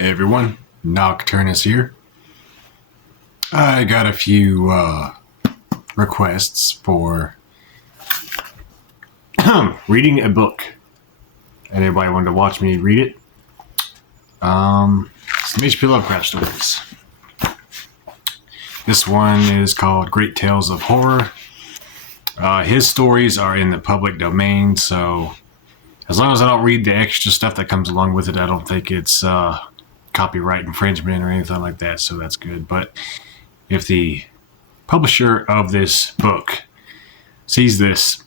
Hey everyone, Nocturnus here. I got a few requests for reading a book, and everybody wanted to watch me read it. Some H.P. Lovecraft stories. This one is called Great Tales of Horror. His stories are in the public domain, so as long as I don't read the extra stuff that comes along with it, I don't think it's copyright infringement or anything like that, so that's good. But if the publisher of this book sees this,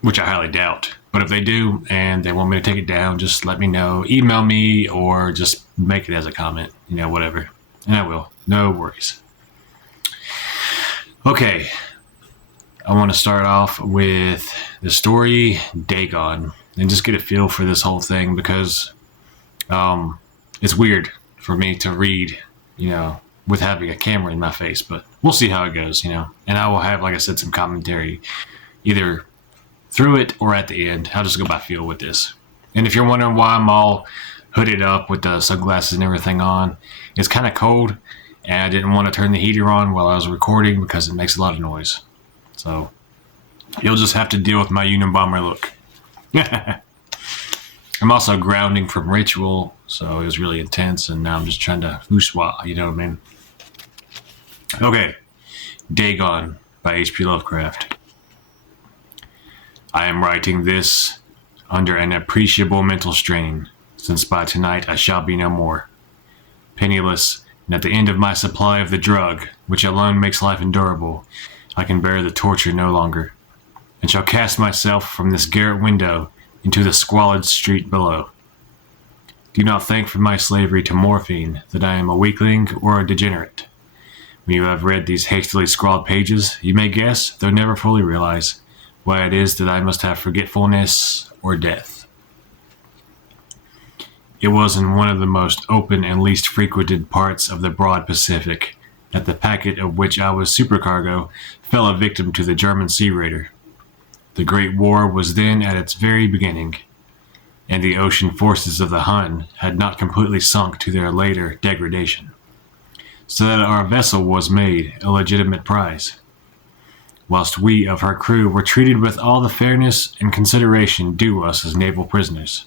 which I highly doubt, but if they do and they want me to take it down, just let me know. Email me or just make it as a comment, whatever. And I will. No worries. Okay. I want to start off with the story Dagon and just get a feel for this whole thing because it's weird for me to read, with having a camera in my face, but we'll see how it goes, and I will have, like I said, some commentary either through it or at the end. I'll just go by feel with this. And if you're wondering why I'm all hooded up with the sunglasses and everything on, it's kind of cold and I didn't want to turn the heater on while I was recording because it makes a lot of noise. So you'll just have to deal with my Unabomber look. I'm also grounding from ritual, so it was really intense, and now I'm just trying to whooswa, you know what I mean? Okay, Dagon by H.P. Lovecraft. I am writing this under an appreciable mental strain, since by tonight I shall be no more. Penniless, and at the end of my supply of the drug, which alone makes life endurable, I can bear the torture no longer, and shall cast myself from this garret window into the squalid street below. Do not think from my slavery to morphine that I am a weakling or a degenerate. When you have read these hastily scrawled pages, you may guess, though never fully realize, why it is that I must have forgetfulness or death. It was in one of the most open and least frequented parts of the broad Pacific that the packet of which I was supercargo fell a victim to the German sea raider. The Great War was then at its very beginning, and the ocean forces of the Hun had not completely sunk to their later degradation, so that our vessel was made a legitimate prize, whilst we of her crew were treated with all the fairness and consideration due us as naval prisoners.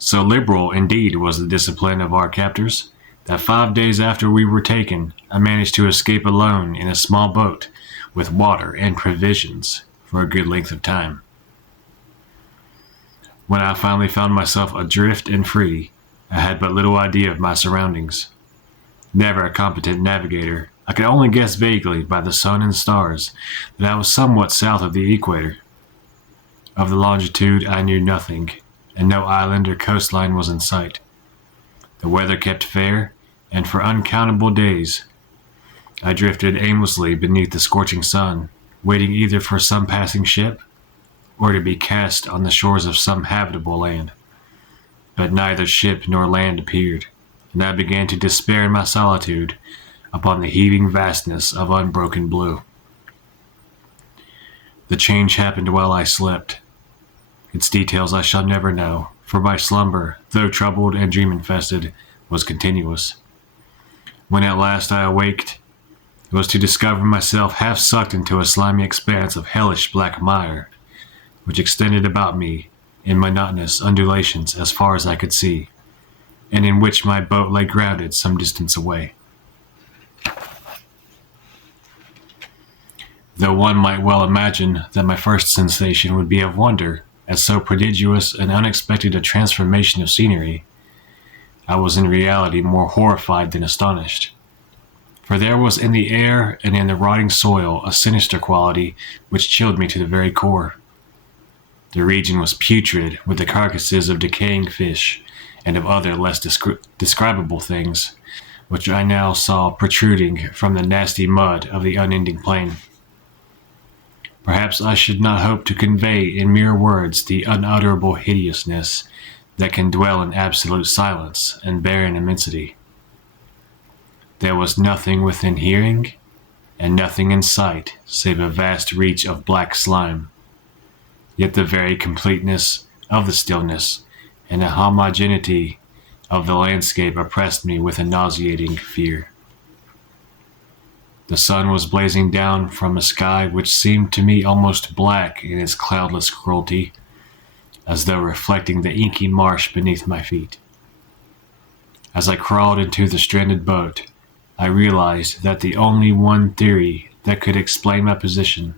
So liberal, indeed, was the discipline of our captors, that 5 days after we were taken, I managed to escape alone in a small boat with water and provisions for a good length of time. When I finally found myself adrift and free, I had but little idea of my surroundings. Never a competent navigator, I could only guess vaguely by the sun and stars that I was somewhat south of the equator. Of the longitude I knew nothing, and no island or coastline was in sight. The weather kept fair, and for uncountable days I drifted aimlessly beneath the scorching sun, waiting either for some passing ship or to be cast on the shores of some habitable land. But neither ship nor land appeared, and I began to despair in my solitude upon the heaving vastness of unbroken blue. The change happened while I slept. Its details I shall never know, for my slumber, though troubled and dream-infested, was continuous. When at last I awaked, it was to discover myself half sucked into a slimy expanse of hellish black mire, which extended about me in monotonous undulations as far as I could see, and in which my boat lay grounded some distance away. Though one might well imagine that my first sensation would be of wonder at so prodigious and unexpected a transformation of scenery, I was in reality more horrified than astonished. For there was in the air and in the rotting soil a sinister quality which chilled me to the very core. The region was putrid with the carcasses of decaying fish and of other less describable things, which I now saw protruding from the nasty mud of the unending plain. Perhaps I should not hope to convey in mere words the unutterable hideousness that can dwell in absolute silence and barren immensity. There was nothing within hearing, and nothing in sight save a vast reach of black slime. Yet the very completeness of the stillness and the homogeneity of the landscape oppressed me with a nauseating fear. The sun was blazing down from a sky which seemed to me almost black in its cloudless cruelty, as though reflecting the inky marsh beneath my feet. As I crawled into the stranded boat, I realized that the only one theory that could explain my position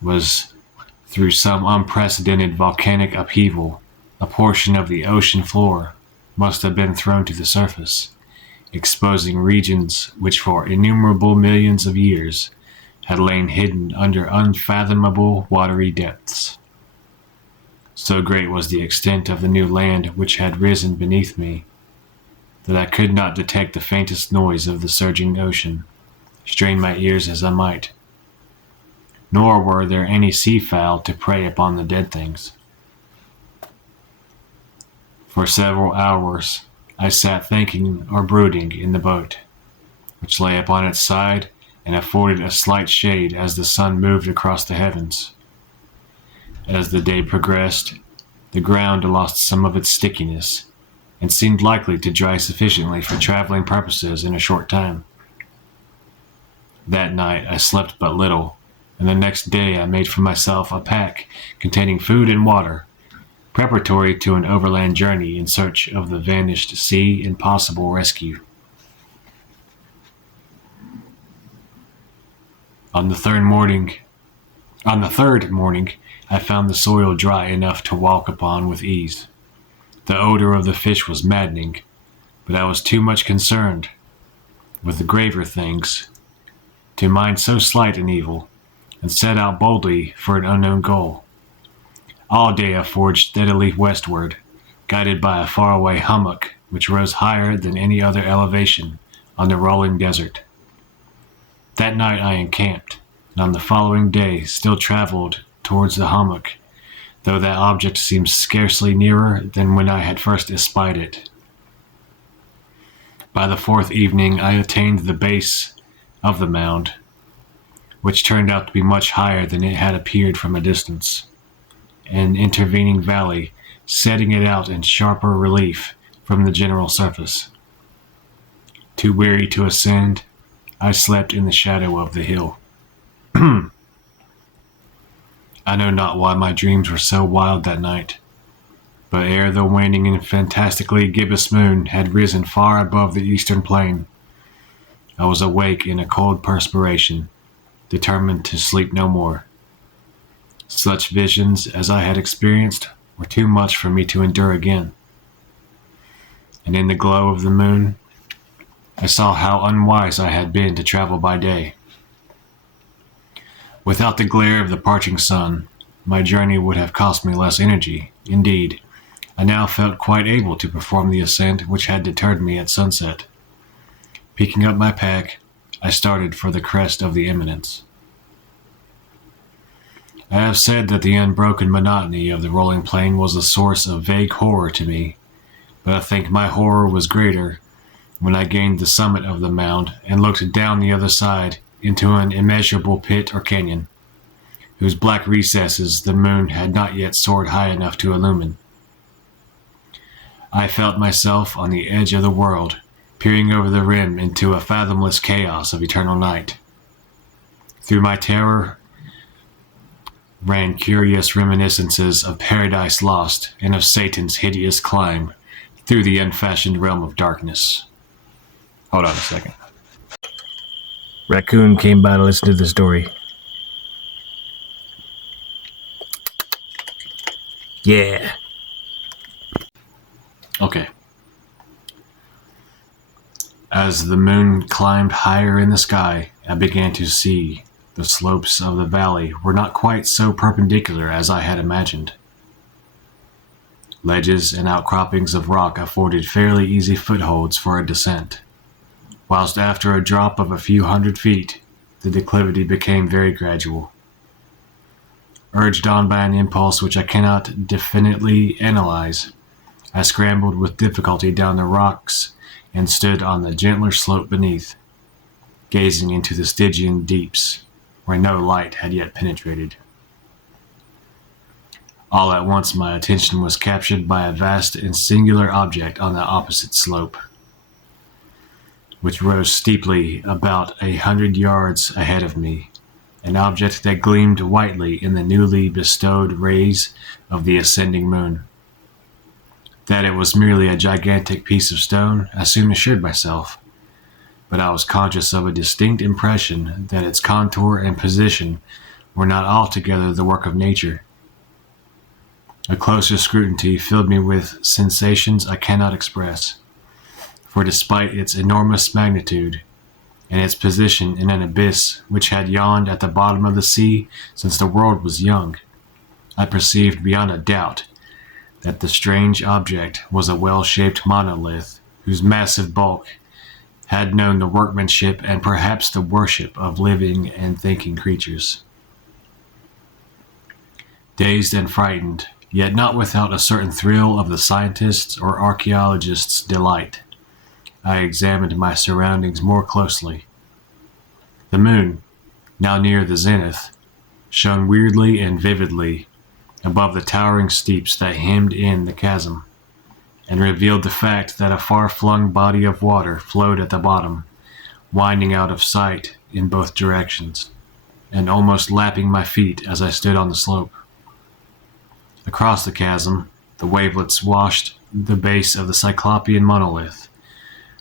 was through some unprecedented volcanic upheaval. A portion of the ocean floor must have been thrown to the surface, exposing regions which for innumerable millions of years had lain hidden under unfathomable watery depths. So great was the extent of the new land which had risen beneath me, that I could not detect the faintest noise of the surging ocean, strain my ears as I might. Nor were there any seafowl to prey upon the dead things. For several hours I sat thinking or brooding in the boat, which lay upon its side and afforded a slight shade as the sun moved across the heavens. As the day progressed, the ground lost some of its stickiness and seemed likely to dry sufficiently for traveling purposes in a short time. That night I slept but little, and the next day I made for myself a pack containing food and water, preparatory to an overland journey in search of the vanished sea and possible rescue. On the third morning, I found the soil dry enough to walk upon with ease. The odor of the fish was maddening, but I was too much concerned with the graver things to mind so slight an evil, and set out boldly for an unknown goal. All day I forged steadily westward, guided by a faraway hummock which rose higher than any other elevation on the rolling desert. That night I encamped, and on the following day still traveled towards the hummock, though that object seemed scarcely nearer than when I had first espied it. By the fourth evening I attained the base of the mound, which turned out to be much higher than it had appeared from a distance, an intervening valley setting it out in sharper relief from the general surface. Too weary to ascend, I slept in the shadow of the hill. I know not why my dreams were so wild that night, but ere the waning and fantastically gibbous moon had risen far above the eastern plain, I was awake in a cold perspiration, determined to sleep no more. Such visions as I had experienced were too much for me to endure again. And in the glow of the moon, I saw how unwise I had been to travel by day. Without the glare of the parching sun, my journey would have cost me less energy. Indeed, I now felt quite able to perform the ascent which had deterred me at sunset. Picking up my pack, I started for the crest of the eminence. I have said that the unbroken monotony of the rolling plain was a source of vague horror to me, but I think my horror was greater when I gained the summit of the mound and looked down the other side into an immeasurable pit or canyon, whose black recesses the moon had not yet soared high enough to illumine. I felt myself on the edge of the world, peering over the rim into a fathomless chaos of eternal night. Through my terror ran curious reminiscences of Paradise Lost and of Satan's hideous climb through the unfashioned realm of darkness. Hold on a second. Raccoon came by to listen to the story. Yeah. Okay. As the moon climbed higher in the sky, I began to see the slopes of the valley were not quite so perpendicular as I had imagined. Ledges and outcroppings of rock afforded fairly easy footholds for a descent, whilst after a drop of a few hundred feet, the declivity became very gradual. Urged on by an impulse which I cannot definitely analyze, I scrambled with difficulty down the rocks and stood on the gentler slope beneath, gazing into the Stygian deeps, where no light had yet penetrated. All at once my attention was captured by a vast and singular object on the opposite slope, which rose steeply about 100 yards ahead of me, an object that gleamed whitely in the newly bestowed rays of the ascending moon. That it was merely a gigantic piece of stone, I soon assured myself, but I was conscious of a distinct impression that its contour and position were not altogether the work of nature. A closer scrutiny filled me with sensations I cannot express, for despite its enormous magnitude and its position in an abyss which had yawned at the bottom of the sea since the world was young, I perceived beyond a doubt that the strange object was a well-shaped monolith whose massive bulk had known the workmanship and perhaps the worship of living and thinking creatures. Dazed and frightened, yet not without a certain thrill of the scientist's or archaeologist's delight, I examined my surroundings more closely. The moon, now near the zenith, shone weirdly and vividly above the towering steeps that hemmed in the chasm, and revealed the fact that a far-flung body of water flowed at the bottom, winding out of sight in both directions, and almost lapping my feet as I stood on the slope. Across the chasm, the wavelets washed the base of the cyclopean monolith,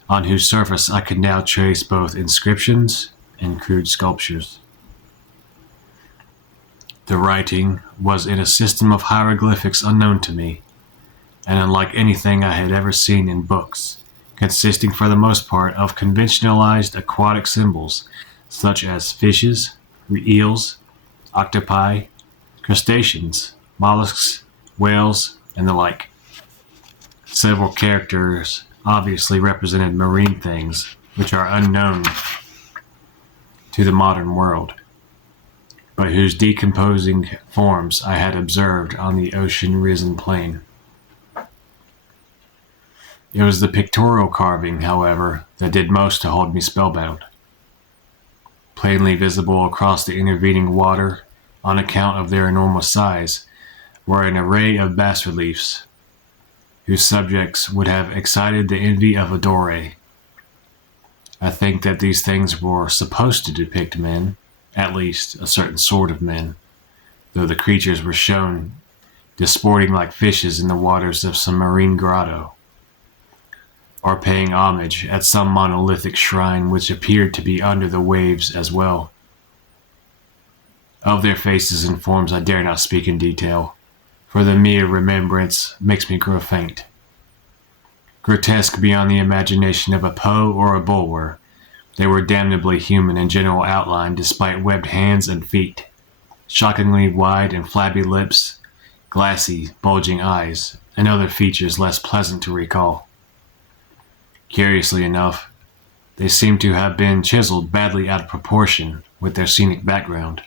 on whose surface I could now trace both inscriptions and crude sculptures. The writing was in a system of hieroglyphics unknown to me, and unlike anything I had ever seen in books, consisting for the most part of conventionalized aquatic symbols such as fishes, eels, octopi, crustaceans, mollusks, whales, and the like. Several characters obviously represented marine things which are unknown to the modern world, but whose decomposing forms I had observed on the ocean-risen plain. It was the pictorial carving, however, that did most to hold me spellbound. Plainly visible across the intervening water, on account of their enormous size, were an array of bas-reliefs, whose subjects would have excited the envy of a Doré. I think that these things were supposed to depict men, at least a certain sort of men, though the creatures were shown disporting like fishes in the waters of some marine grotto, or paying homage at some monolithic shrine which appeared to be under the waves as well. Of their faces and forms I dare not speak in detail, for the mere remembrance makes me grow faint. Grotesque beyond the imagination of a Poe or a Bulwer, they were damnably human in general outline despite webbed hands and feet, shockingly wide and flabby lips, glassy, bulging eyes, and other features less pleasant to recall. Curiously enough, they seemed to have been chiseled badly out of proportion with their scenic background,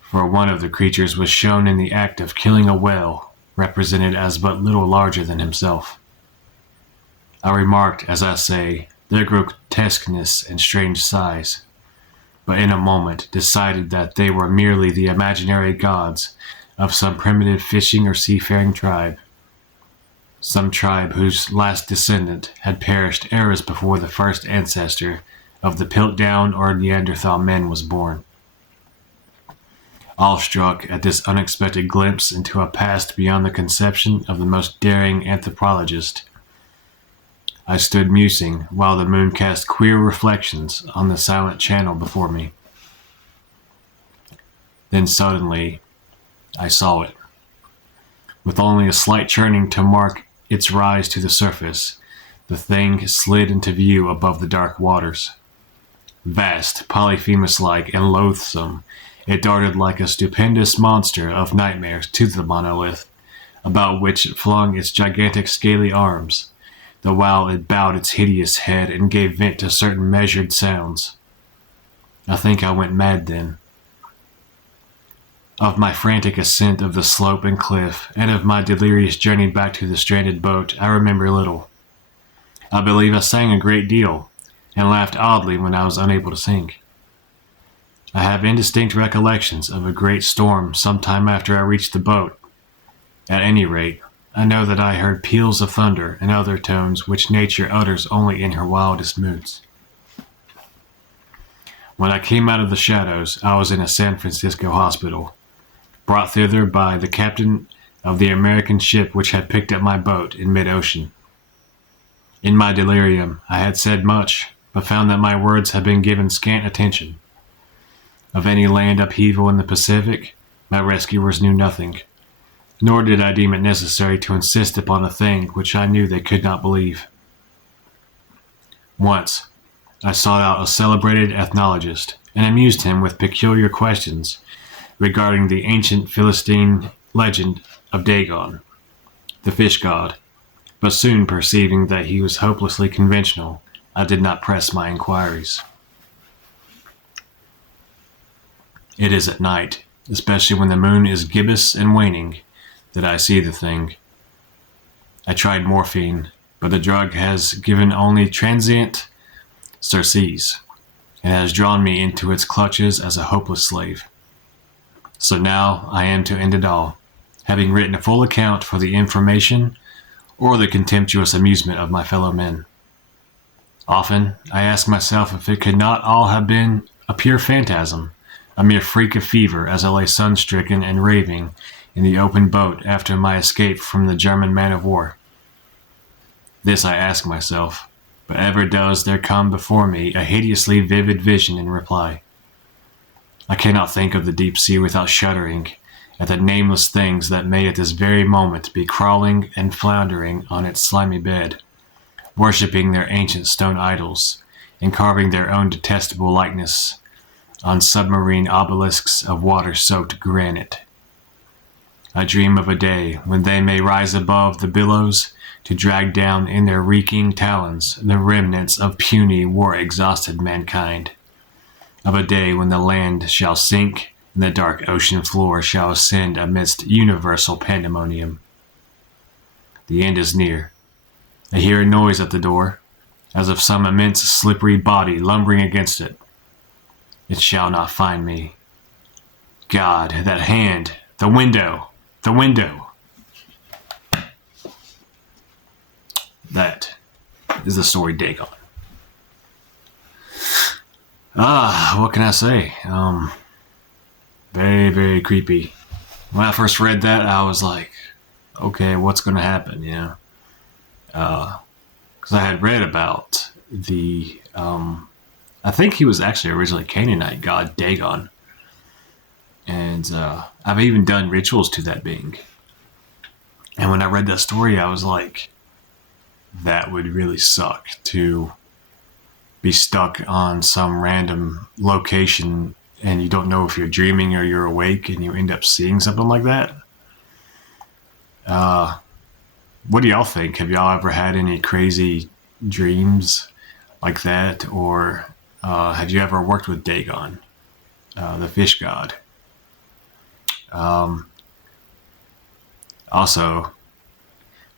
for one of the creatures was shown in the act of killing a whale, represented as but little larger than himself. I remarked, as I say, their grotesqueness and strange size, but in a moment decided that they were merely the imaginary gods of some primitive fishing or seafaring tribe, some tribe whose last descendant had perished eras before the first ancestor of the Piltdown or Neanderthal men was born. Awestruck at this unexpected glimpse into a past beyond the conception of the most daring anthropologist, I stood musing while the moon cast queer reflections on the silent channel before me. Then suddenly, I saw it. With only a slight churning to mark its rise to the surface, the thing slid into view above the dark waters. Vast, Polyphemus-like, and loathsome, it darted like a stupendous monster of nightmares to the monolith, about which it flung its gigantic scaly arms, the while it bowed its hideous head and gave vent to certain measured sounds. I think I went mad then. Of my frantic ascent of the slope and cliff, and of my delirious journey back to the stranded boat, I remember little. I believe I sang a great deal, and laughed oddly when I was unable to sink. I have indistinct recollections of a great storm some time after I reached the boat, At any rate, I know that I heard peals of thunder and other tones which nature utters only in her wildest moods. When I came out of the shadows, I was in a San Francisco hospital, brought thither by the captain of the American ship which had picked up my boat in mid-ocean. In my delirium, I had said much, but found that my words had been given scant attention. Of any land upheaval in the Pacific, my rescuers knew nothing, nor did I deem it necessary to insist upon a thing which I knew they could not believe. Once, I sought out a celebrated ethnologist and amused him with peculiar questions regarding the ancient Philistine legend of Dagon, the fish god, but soon perceiving that he was hopelessly conventional, I did not press my inquiries. It is at night, especially when the moon is gibbous and waning, that I see the thing. I tried morphine, but the drug has given only transient surcease, and has drawn me into its clutches as a hopeless slave. So now I am to end it all, having written a full account for the information or the contemptuous amusement of my fellow men. Often I ask myself if it could not all have been a pure phantasm, a mere freak of fever as I lay sun-stricken and raving in the open boat after my escape from the German man-of-war. This I ask myself, but ever does there come before me a hideously vivid vision in reply. I cannot think of the deep sea without shuddering at the nameless things that may at this very moment be crawling and floundering on its slimy bed, worshipping their ancient stone idols, and carving their own detestable likeness on submarine obelisks of water-soaked granite. I dream of a day when they may rise above the billows to drag down in their reeking talons the remnants of puny, war-exhausted mankind. Of a day when the land shall sink and the dark ocean floor shall ascend amidst universal pandemonium. The end is near. I hear a noise at the door, as of some immense slippery body lumbering against it. It shall not find me. God, that hand! The window! The window! That is the story Dagon. What can I say? Very, very creepy. When I first read that, I was like, okay, what's going to happen, you know? Because I had read about the, I think he was actually originally Canaanite god Dagon. And I've even done rituals to that being. And when I read that story, I was like, that would really suck to be stuck on some random location and you don't know if you're dreaming or you're awake and you end up seeing something like that. What do y'all think? Have y'all ever had any crazy dreams like that? Or have you ever worked with Dagon, the fish god? Also,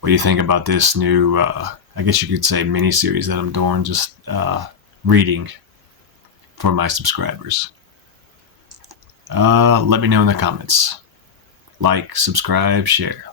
what do you think about this new, I guess you could say mini-series that I'm doing, just reading for my subscribers? Let me know in the comments. Like, subscribe, share.